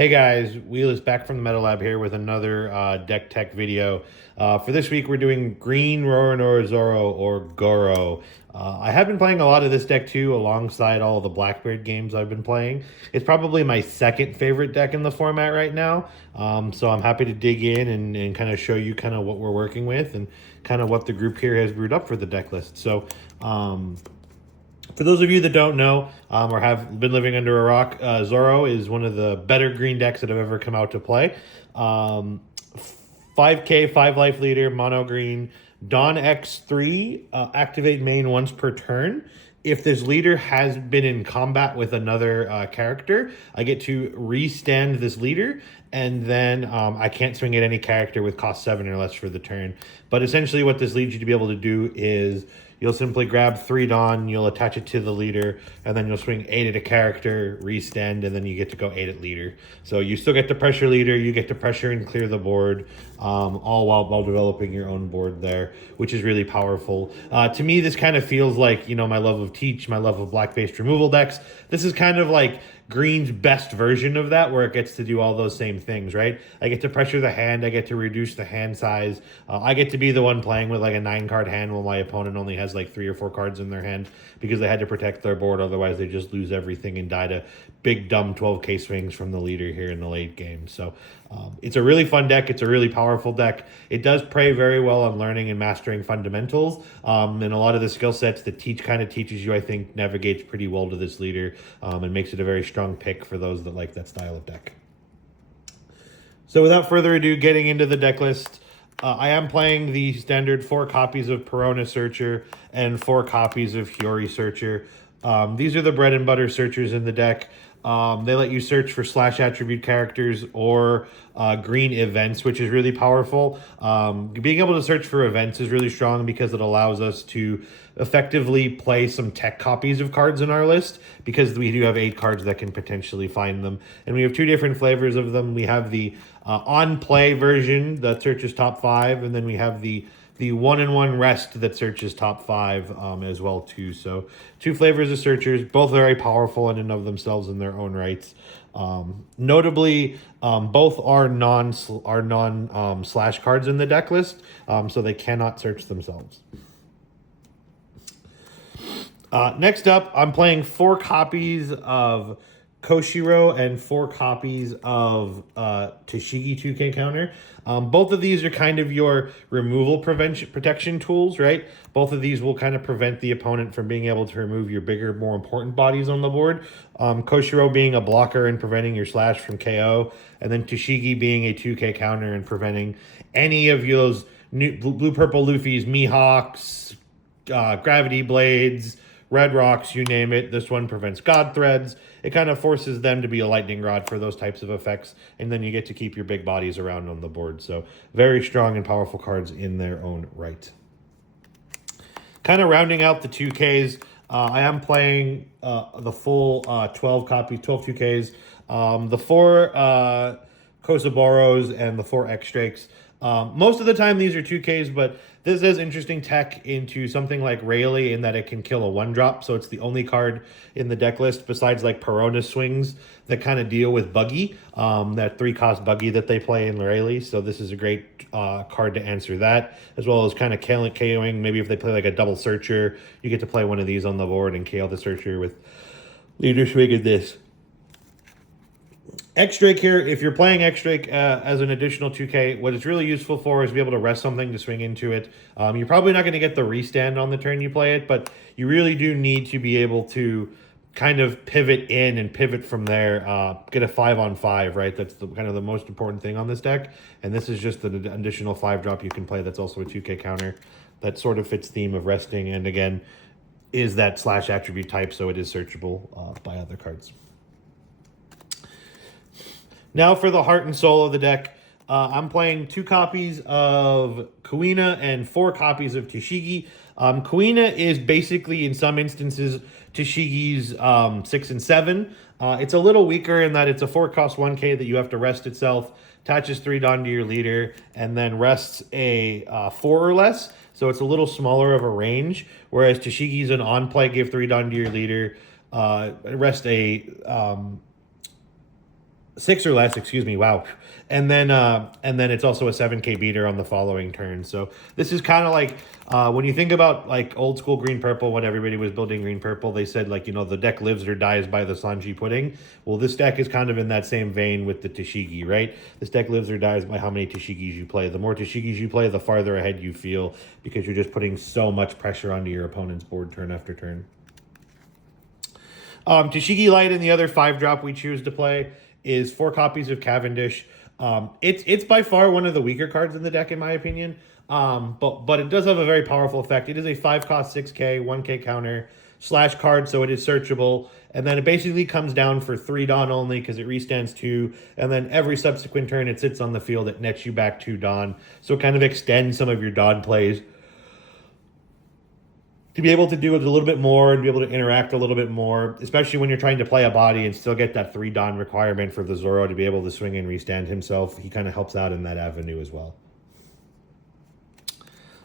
Hey guys, Wheel is back from the Metal Lab here with another deck tech video. For this week, we're doing Green Rorinor Zoro or Goro. I have been playing a lot of this deck too, alongside all the Blackbeard games I've been playing. It's probably my second favorite deck in the format right now, so I'm happy to dig in and kind of show you kind of what we're working with and kind of what the group here has brewed up for the deck list. So, for those of you that don't know or have been living under a rock, Zoro is one of the better green decks that have ever come out to play. 5k, 5 life leader, mono green, Dawn X3, activate main once per turn. If this leader has been in combat with another character, I get to restand this leader, and then I can't swing at any character with cost 7 or less for the turn. But essentially what this leads you to be able to do is you'll simply grab 3 Dawn, you'll attach it to the leader, and then you'll swing 8 at a character, restand, and then you get to go 8 at leader. So you still get to pressure leader, you get to pressure and clear the board, all while developing your own board there, which is really powerful. To me, this kind of feels like, you know, my love of Teach, my love of black-based removal decks. This is kind of like Green's best version of that, where it gets to do all those same things, right? I get to pressure the hand, I get to reduce the hand size, I get to be the one playing with like a 9-card hand while my opponent only has like 3 or 4 cards in their hand because they had to protect their board, otherwise they just lose everything and die to big dumb 12k swings from the leader here in the late game. So it's a really fun deck, it's a really powerful deck. It does prey very well on learning and mastering fundamentals, and a lot of the skill sets that Teach kind of teaches you, I think, navigates pretty well to this leader, and makes it a very strong pick for those that like that style of deck. So without further ado, getting into the deck list, I am playing the standard 4 copies of Perona Searcher and 4 copies of Hiyori Searcher. These are the bread and butter searchers in the deck. They let you search for slash attribute characters or green events, which is really powerful. Being able to search for events is really strong because it allows us to effectively play some tech copies of cards in our list, because we do have 8 cards that can potentially find them. And we have 2 different flavors of them. We have the on-play version that searches top 5, and then we have the 1-in-1 rest that searches top 5 as well too. So 2 flavors of searchers, both very powerful in and of themselves in their own rights. Notably, both are non slash cards in the deck list, so they cannot search themselves. Next up, I'm playing 4 copies of Koshiro and 4 copies of Toshigi 2K counter. Both of these are kind of your removal protection tools, right? Both of these will kind of prevent the opponent from being able to remove your bigger, more important bodies on the board. Koshiro being a blocker and preventing your slash from KO, and then Toshigi being a 2K counter and preventing any of those blue-purple Luffy's, Mihawks, Gravity Blades, Red Rocks, you name it. This one prevents God Threads. It kind of forces them to be a lightning rod for those types of effects, and then you get to keep your big bodies around on the board. So very strong and powerful cards in their own right. Kind of rounding out the 2Ks, I am playing the full 12 copies, 12 2Ks, the 4 Kosaboros and the 4 X-Drakes. Most of the time these are 2Ks, but this is interesting tech into something like Rayleigh in that it can kill a 1-drop, so it's the only card in the deck list besides like Perona swings that kind of deal with Buggy, that 3-cost Buggy that they play in Rayleigh. So this is a great card to answer that, as well as kind of KOing. Maybe if they play like a double Searcher, you get to play one of these on the board and KO the Searcher with Leader Swing of this. X-Drake here, if you're playing X-Drake as an additional 2K, what it's really useful for is to be able to rest something to swing into it. You're probably not going to get the restand on the turn you play it, but you really do need to be able to kind of pivot in and pivot from there, get a 5-on-5, right? That's kind of the most important thing on this deck, and this is just an additional 5-drop you can play that's also a 2K counter that sort of fits theme of resting, and again, is that slash attribute type, so it is searchable by other cards. Now for the heart and soul of the deck, I'm playing 2 copies of Kuina and 4 copies of Toshigi. Kuina is basically, in some instances, Toshigi's 6 and 7. It's a little weaker in that it's a 4-cost 1K that you have to rest itself, attaches 3 Dawn to your leader, and then rests a 4 or less. So it's a little smaller of a range, whereas Toshigi's an on-play, give 3 Dawn to your leader, rest a 6 or less, excuse me. Wow. And then it's also a 7K beater on the following turn. So this is kind of like when you think about like old school green purple, when everybody was building green purple, they said like, the deck lives or dies by the Sanji pudding. Well, this deck is kind of in that same vein with the Tashigi, right? This deck lives or dies by how many Tashigis you play. The more Tashigis you play, the farther ahead you feel, because you're just putting so much pressure onto your opponent's board turn after turn. Tashigi Light and the other 5-drop we choose to play is 4 copies of Cavendish. It's by far one of the weaker cards in the deck, in my opinion. But it does have a very powerful effect. It is a 5-cost 6K, 1K counter / card, so it is searchable. And then it basically comes down for 3 Dawn only because it restands 2. And then every subsequent turn it sits on the field, it nets you back 2 Dawn. So it kind of extends some of your Dawn plays to be able to do it a little bit more and be able to interact a little bit more, especially when you're trying to play a body and still get that 3 Dawn requirement for the Zoro to be able to swing and restand himself. He kind of helps out in that avenue as well.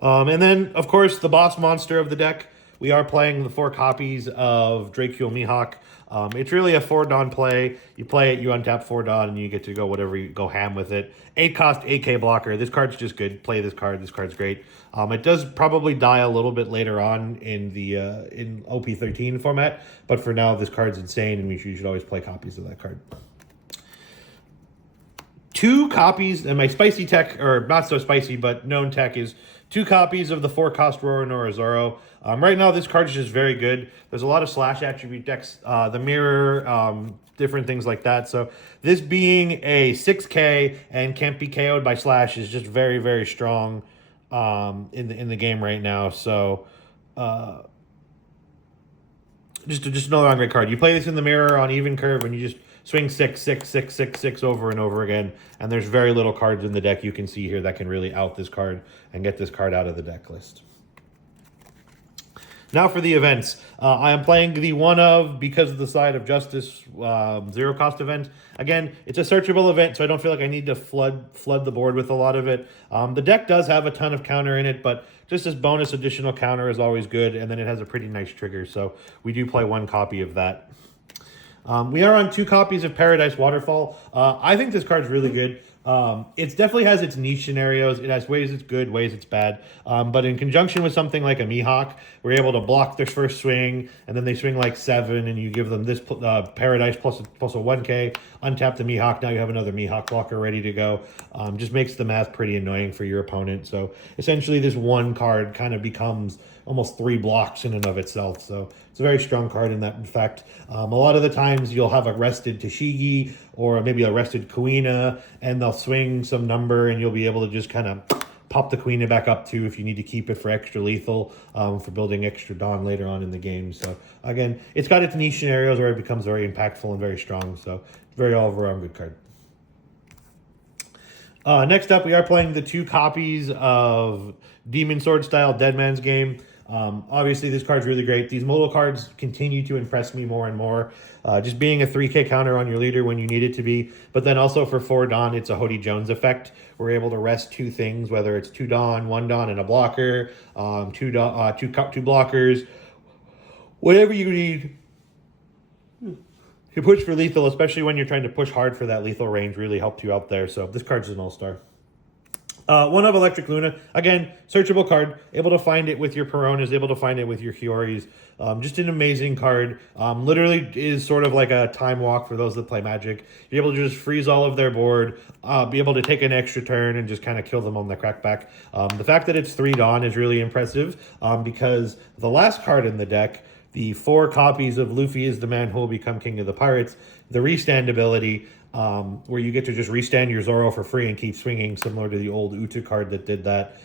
And then, of course, the boss monster of the deck, we are playing the 4 copies of Dracule Mihawk. It's really a 4 Dawn play. You play it, you untap 4 Dawn, and you get to go whatever you go ham with it. 8-cost 8K blocker. This card's just good. Play this card. This card's great. It does probably die a little bit later on in the in OP13 format, but for now, this card's insane, and you should always play copies of that card. 2 copies, and my spicy tech, or not so spicy, but known tech, is 2 copies of the 4-cost Roronoa Zoro. Right now, this card is just very good. There's a lot of slash attribute decks, the mirror, different things like that. So this being a 6K and can't be KO'd by slash is just very, very strong in the game right now. So just another great card. You play this in the mirror on even curve, and you just swing 6, 6, 6, 6, 6 over and over again. And there's very little cards in the deck you can see here that can really out this card and get this card out of the deck list. Now for the events. I am playing the one of Because of the Side of Justice 0-cost event. Again, it's a searchable event, so I don't feel like I need to flood the board with a lot of it. The deck does have a ton of counter in it, but just this bonus additional counter is always good, and then it has a pretty nice trigger, so we do play 1 copy of that. We are on 2 copies of Paradise Waterfall. I think this card's really good. It definitely has its niche scenarios. It has ways it's good, ways it's bad. But in conjunction with something like a Mihawk, we're able to block their first swing, and then they swing like 7, and you give them this Paradise plus a 1K, untap the Mihawk. Now you have another Mihawk blocker ready to go. Just makes the math pretty annoying for your opponent. So essentially, this 1 card kind of becomes almost 3 blocks in and of itself. So it's a very strong card in that effect. A lot of the times you'll have a rested Tashigi or maybe a rested Kuina, and they'll swing some number, and you'll be able to just kind of pop the Kuina back up too if you need to keep it for extra lethal, for building extra Dawn later on in the game. So again, it's got its niche scenarios where it becomes very impactful and very strong. So very all-around good card. Next up, we are playing the 2 copies of Demon Sword style Dead Man's Game. Obviously, this card's really great. These modal cards continue to impress me more and more. Just being a 3K counter on your leader when you need it to be. But then also for 4 Dawn, it's a Hody Jones effect. We're able to rest 2 things, whether it's 2 Dawn, 1 Dawn, and a blocker, 2 blockers, whatever you need. You push for lethal, especially when you're trying to push hard for that lethal range, really helps you out there. So this card's an all-star. 1 of Electric Luna. Again, searchable card. Able to find it with your Peronas, able to find it with your Hioris. Just an amazing card. Literally is sort of like a time walk for those that play Magic. You're able to just freeze all of their board, be able to take an extra turn and just kind of kill them on the crackback. The fact that it's 3 Dawn is really impressive, because the last card in the deck, the 4 copies of Luffy is the Man Who Will Become King of the Pirates, the restand ability, where you get to just restand your Zoro for free and keep swinging, similar to the old Uta card that did that,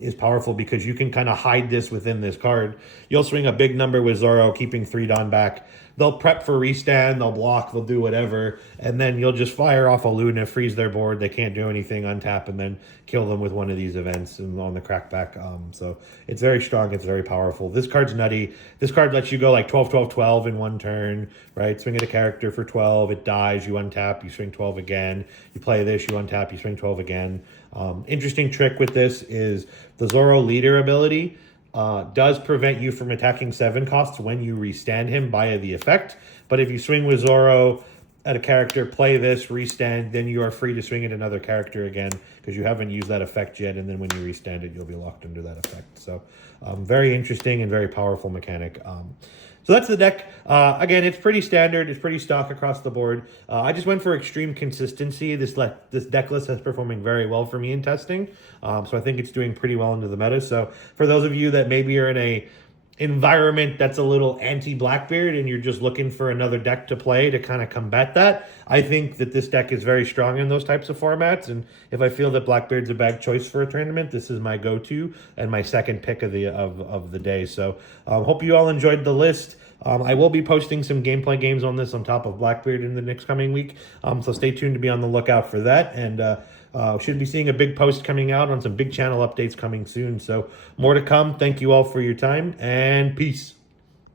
is powerful because you can kind of hide this within this card. You'll swing a big number with Zoro, keeping 3 Dawn back. They'll prep for restand, they'll block, they'll do whatever, and then you'll just fire off a Luna, freeze their board, they can't do anything, untap, and then kill them with one of these events and on the crackback. So it's very strong, it's very powerful. This card's nutty. This card lets you go like 12, 12, 12 in 1 turn, right? Swing at a character for 12, it dies, you untap, you swing 12 again. You play this, you untap, you swing 12 again. Interesting trick with this is the Zoro leader ability does prevent you from attacking 7 costs when you restand him via the effect. But if you swing with Zoro at a character, play this, restand, then you are free to swing at another character again because you haven't used that effect yet, and then when you restand it, you'll be locked under that effect. So very interesting and very powerful mechanic. So that's the deck. Again, it's pretty standard. It's pretty stock across the board. I just went for extreme consistency. This deck list is performing very well for me in testing. So I think it's doing pretty well into the meta. So for those of you that maybe are in a environment that's a little anti-Blackbeard and you're just looking for another deck to play to kind of combat that, I think that this deck is very strong in those types of formats. And if I feel that Blackbeard's a bad choice for a tournament, this is my go-to and my second pick of the day. So hope you all enjoyed the list. I will be posting some gameplay games on this on top of Blackbeard in the next coming week. So stay tuned to be on the lookout for that. And should be seeing a big post coming out on some big channel updates coming soon. So more to come. Thank you all for your time, and peace.